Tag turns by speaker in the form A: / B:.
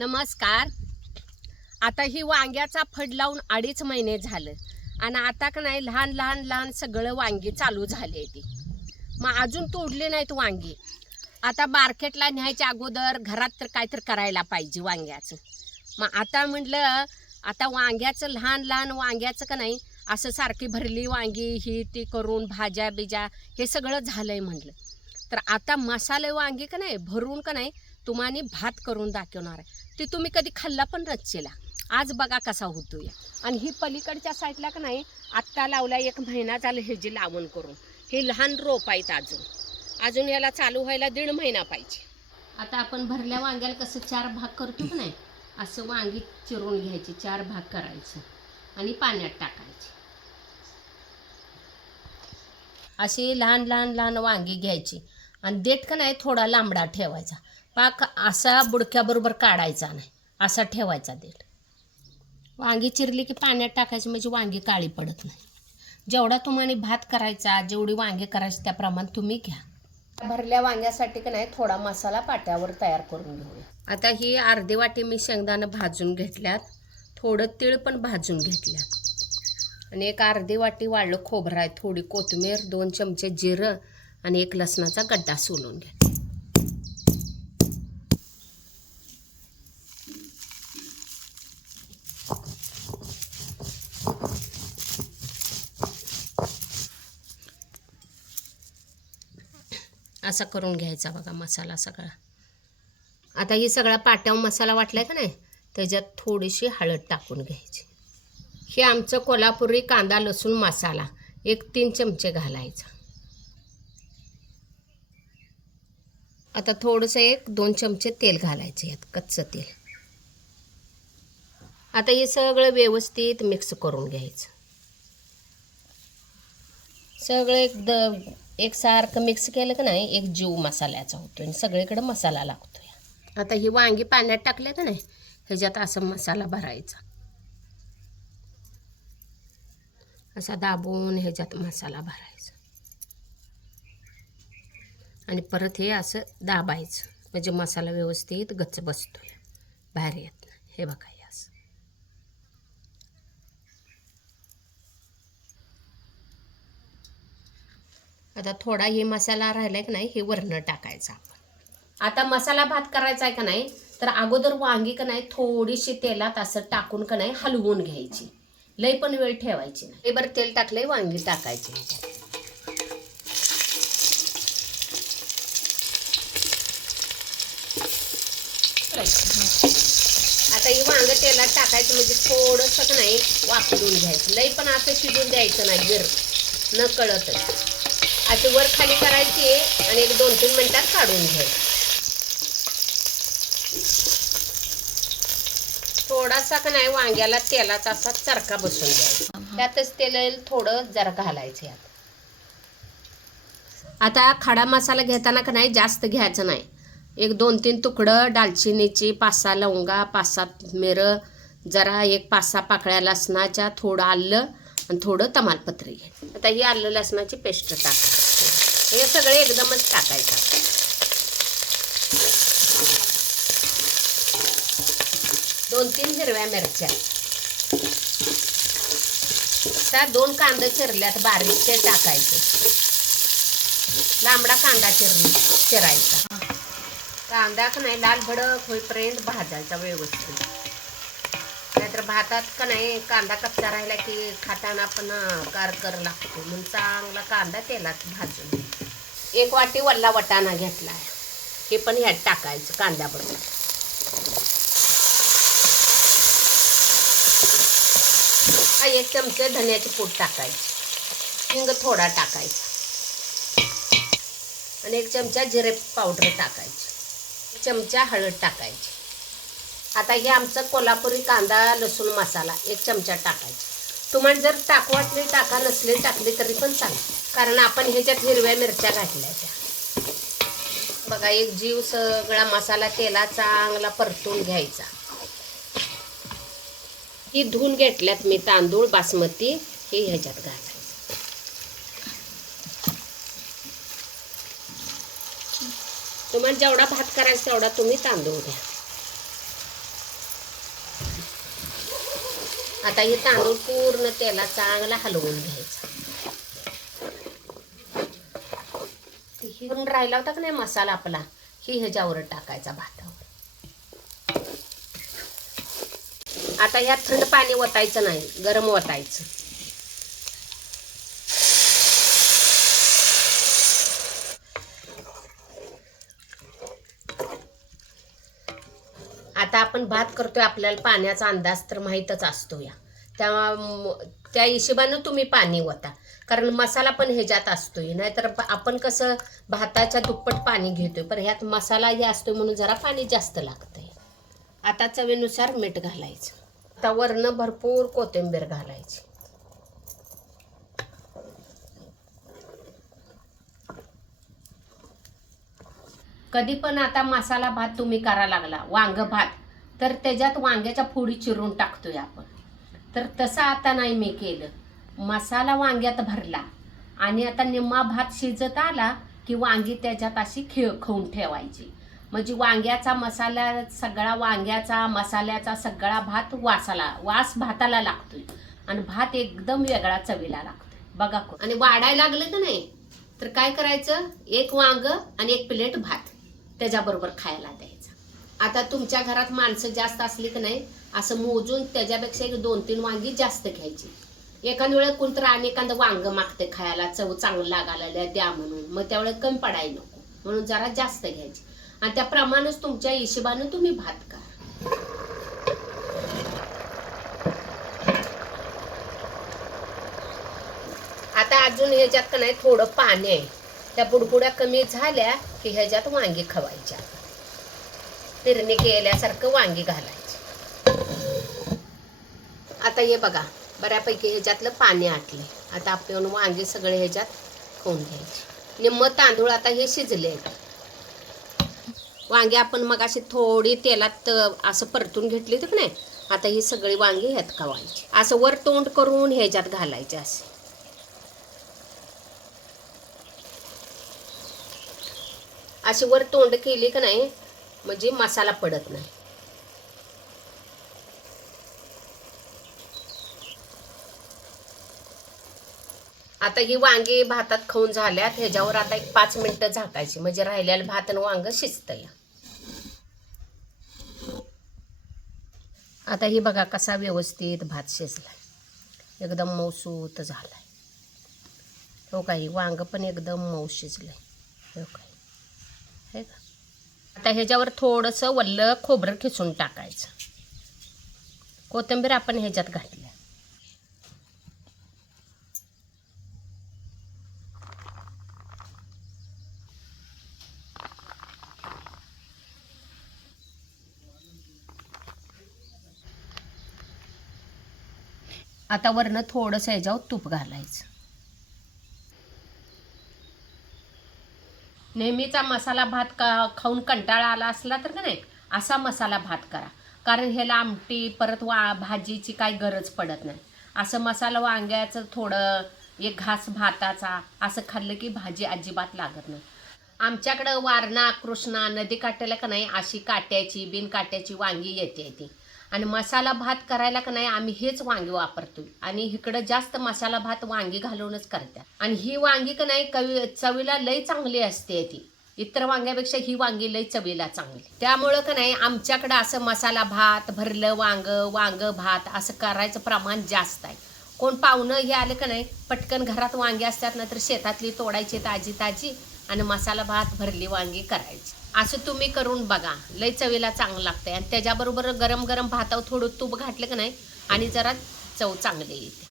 A: नमस्कार. आता ही वांग्याचा फड लावून अडीच महिने झालं. आणि आता का नाही लहान लहान लहान सगळं वांगी चालू झाले ती. मग अजून तोडली नाहीत वांगी. आता मार्केटला न्यायच्या अगोदर घरात तर काय तर करायला पाहिजे वांग्याचं. मग आता म्हटलं आता वांग्याचं लहान लहान वांग्याचं का नाही असं सारखी भरली वांगी ही ती करून भाज्या बिज्या हे सगळं झालंय म्हटलं. तर आता मसाले वांगी का नाही भरून का नाही तुम्हाला भात करून दाखवणार आहे. ते तुम्ही कधी खाल्ला पण रचेला आज बघा कसा होतोय. आणि ही पलीकडच्या साईडला का नाही आत्ता लावला एक महिना झाला हे जी लावण करून. हे लहान रोप आहेत अजून. अजून याला चालू व्हायला दीड महिना पाहिजे. आता आपण भरल्या वांग्याला कसं चार भाग करतो का नाही असं वांगी चिरून घ्यायची चार भाग करायचं आणि पाण्यात टाकायचे. अशी लहान लहान लहान वांगी घ्यायची आणि देठ का नाही थोडा लांबडा ठेवायचा. पाक असा बुडक्याबरोबर काढायचा नाही. असा ठेवायचा देठ. वांगी चिरली की पाण्यात टाकायची म्हणजे वांगी काळी पडत नाही. जेवढा तुम्हाला भात करायचा जेवढी वांगे करायची त्याप्रमाणे तुम्ही घ्या. भरल्या वांग्यासाठी की नाही थोडा मसाला पाट्यावर तयार करून घेऊया. आता ही अर्धी वाटी मी शेंगदाणं भाजून घेतल्यात. थोडं तीळ पण भाजून घेतल्यात. आणि एक अर्धी वाटी वाढलं खोबरं आहे थोडी कोथिंबीर दोन चमचे जिरं आणि एक लसणाचा गड्डा सोलून घ्या. असा करून घ्यायचा बघा मसाला सगळा. आता ही सगळा पाट्यावर मसाला वाटलाय का नाही? त्याच्यात थोडीशी हळद टाकून घ्यायची. हे आमचं कोल्हापुरी कांदा लसूण मसाला एक तीन चमचे घालायचा. आता थोडंसं एक दोन चमचे तेल घालायचे यात कच्चं तेल. आता हे सगळं व्यवस्थित मिक्स करून घ्यायचं. सगळं एक द एकसारखं मिक्स केलं का नाही एक जीव मसाल्याचा होतो आणि सगळीकडे मसाला लागतो या आता ही वांगी पाण्यात टाकले का नाही ह्याच्यात असं मसाला भरायचा. असा दाबून ह्याच्यात मसाला भरायचा. आणि परत हे असं दाबायचं. म्हणजे मसाला व्यवस्थित गच्च बसतोय. बाहेर येत नाही. हे बघा हे असं आता थोडा हे मसाला राहिलाय का नाही हे वरण टाकायचं आपण. आता मसाला भात करायचा आहे का नाही तर अगोदर वांगी का नाही थोडीशी तेलात असं टाकून का नाही हलवून घ्यायची. लई पण वेळ ठेवायची नाही. हे बरं तेल टाकलंय वांगी टाकायची. आता ही वांग तेलात टाकायचं म्हणजे थोडंसं का नाही वापरून घ्यायचं. लई पण असं शिजून द्यायचं नाही गिर न कळत असे वर खाली करायची आणि एक दोन तीन मिनटात काढून घ्यायचं थोडासा का नाही वांग्याला तेलाचा असा चरका बसून द्यायचा त्यातच तेल थोडं जरा घालायचं यात. आता खडा मसाला घेताना का नाही जास्त घ्यायचं नाही. एक दोन तीन तुकडं दालचिनीची पाच सहा लवंगा पाच सात मिरं जरा एक पाच सहा पाकळ्या लसणाच्या थोडं आलं आणि थोडं तमालपत्री घे आता ही आलं लसणाची पेस्ट टाक हे सगळे एकदमच टाकायचं. दोन तीन हिरव्या मिरच्या. त्या दोन कांदा चिरल्यात बारीक ते टाकायचे. लांबडा कांदा चिर चिरायचा. कांदा का नाही लाल भडक होईपर्यंत भाजायचा व्यवस्थित. नाहीतर भातात का नाही कांदा कच्चा राहिला की खाताना पण कार कर लागतो. म्हणून चांगला कांदा तेलात भाजून. एक वाटी वल्ला वटाणा घेतला आहे हे पण ह्यात टाकायचं कांद्याबरोबर. हा एक चमचे धन्याची पूड टाकायची. हिंग थोडा टाकायचा. आणि एक चमचा जिरे पावडर टाकायची. चमचा हळद टाकायची. आता हे आमचं कोल्हापुरी कांदा लसूण मसाला एक चमचा टाकायचा. तुम्हाला जर टाक वाटली टाका नसली टाकली तरी पण चालेल. कारण आपण ह्याच्यात हिरव्या मिरच्या घातल्या त्या. बघा एक जीव सगळा मसाला तेला चांगला परतून घ्यायचा. ही धुवून घेतल्यात मी तांदूळ बासमती हे ह्याच्यात घालायचं. तुम्हाला जेवढा भात करायचा तेवढा तुम्ही तांदूळ घ्या. आता हे तांदूळ पूर्ण त्याला चांगला हलवून घ्यायचा. हिरून राहिला होता का नाही मसाला आपला? ही ह्याच्यावर टाकायचा भातावर. आता ह्यात थंड पाणी ओतायचं नाही गरम ओतायचं. आता आपण भात करतोय आपल्याला पाण्याचा अंदाज तर माहीतच असतो या त्या त्या हिशोबानं तुम्ही पाणी ओता कारण मसाला पण ह्याच्यात असतोय. नाहीतर आपण कसं भाताच्या दुप्पट पाणी घेतोय पण ह्यात मसाला हे असतोय म्हणून जरा पाणी जास्त लागतंय. आता चवीनुसार मीठ घालायचं. आता वरनं भरपूर कोथिंबीर घालायची. कधी पण आता मसाला भात तुम्ही करा लागला. वांग भात. तर त्याच्यात वांग्याच्या फोडी चिरून टाकतोय आपण. तर तसं आता नाही मी केलं. मसाला वांग्यात भरला. आणि आता निम्मा भात शिजत आला की वांगी त्याच्यात अशी खेळ खाऊन ठेवायची. म्हणजे वांग्याचा मसाला सगळा वांग्याचा मसाल्याचा सगळा भात वासाला वास भाताला लागतोय. आणि भात एकदम वेगळा चवीला लागतोय. बघा को- आणि वाढायला लागलं का नाही? तर काय करायचं? एक वांग आणि एक प्लेट भात त्याच्याबरोबर खायला द्यायचं. आता तुमच्या घरात माणसं जास्त असली की नाही असं मोजून त्याच्यापेक्षा एक दोन तीन वांगी जास्त घ्यायची. एखाद वेळेला कोणतर आणि एखादं वांग मागते खायला चव चांगलं लागायला द्या म्हणून. मग त्यावेळेला कमी पडायला नको. म्हणून जरा जास्त घ्यायची. आणि त्याप्रमाणेच तुमच्या हिशोबानं तुम्ही भात करा. आता अजून ह्याच्यात का नाही थोडं पाणी आहे. त्या बुडबुड्या कमी झाल्या की ह्याच्यात वांगी खवायच्या. तिरणी केल्यासारखं वांगी घालायची. आता हे बघा बऱ्यापैकी ह्याच्यातलं पाणी आटले. आता आपण वांगे सगळे ह्याच्यात खाऊन घ्यायचे. निम्म तांदूळ आता हे शिजले. वांगे आपण मग अशी थोडी तेलात असं परतून घेतली तर नाही? आता ही सगळी वांगी ह्यात खावायची. असं वर तोंड करून ह्याच्यात घालायचे असे. अशी वर तोंड केली का नाही म्हणजे मसाला पडत नाही. आता ही वांगी भातात खाऊन झाल्यात ह्याच्यावर आता एक पाच मिनिटं झाकायची. म्हणजे राहिलेलं भात आणि वांग शिजतं आता ही बघा कसा व्यवस्थित भात शिजलाय. एकदम मऊसूत झालाय. हो काही वांग पण एकदम मऊ शिजलंय. हो काही हे का? आता ह्याच्यावर थोडंसं वल्ल खोबरं खिसून टाकायचं. कोथिंबीर आपण ह्याच्यात घातल्या आता वरनं थोडंसं ह्याच्यावर तूप घालायचं. नेहमीचा मसाला भात का खाऊन कंटाळा आला असला तर का नाही असा मसाला भात करा. कारण ह्याला आमटी परत वा भाजीची काही गरज पडत नाही. असं मसाला वांग्याचं थोडं एक घास भाताचा असं खाल्लं की भाजी अजिबात लागत नाही. आमच्याकडं वारणा कृष्णा नदी काट्याला का नाही अशी काट्याची बिनकाट्याची वांगी येते ती. आणि मसाला भात करायला का नाही आम्ही हेच वांगी वापरतो आणि इकडं जास्त मसाला भात वांगी घालूनच करतात आणि ही वांगी का नाही कवी चवीला लई चांगली असते ती. इतर वांग्यापेक्षा ही वांगी लई चवीला चांगली. त्यामुळं का नाही आमच्याकडं असं मसाला भात भरलं वांग वांग भात असं करायचं प्रमाण जास्त आहे. कोण पाहुणं हे आले का नाही पटकन घरात वांगी असतात ना तर शेतातली तोडायची ताजी ताजी आणि मसाला भात भरली वांगी करायची. असं तुम्ही करून बघा. लय चवीला चांगलं लागतंय. आणि त्याच्याबरोबर गरम गरम भातावर थोडं तूप घातलं का नाही? आणि जरा चव चांगली येते.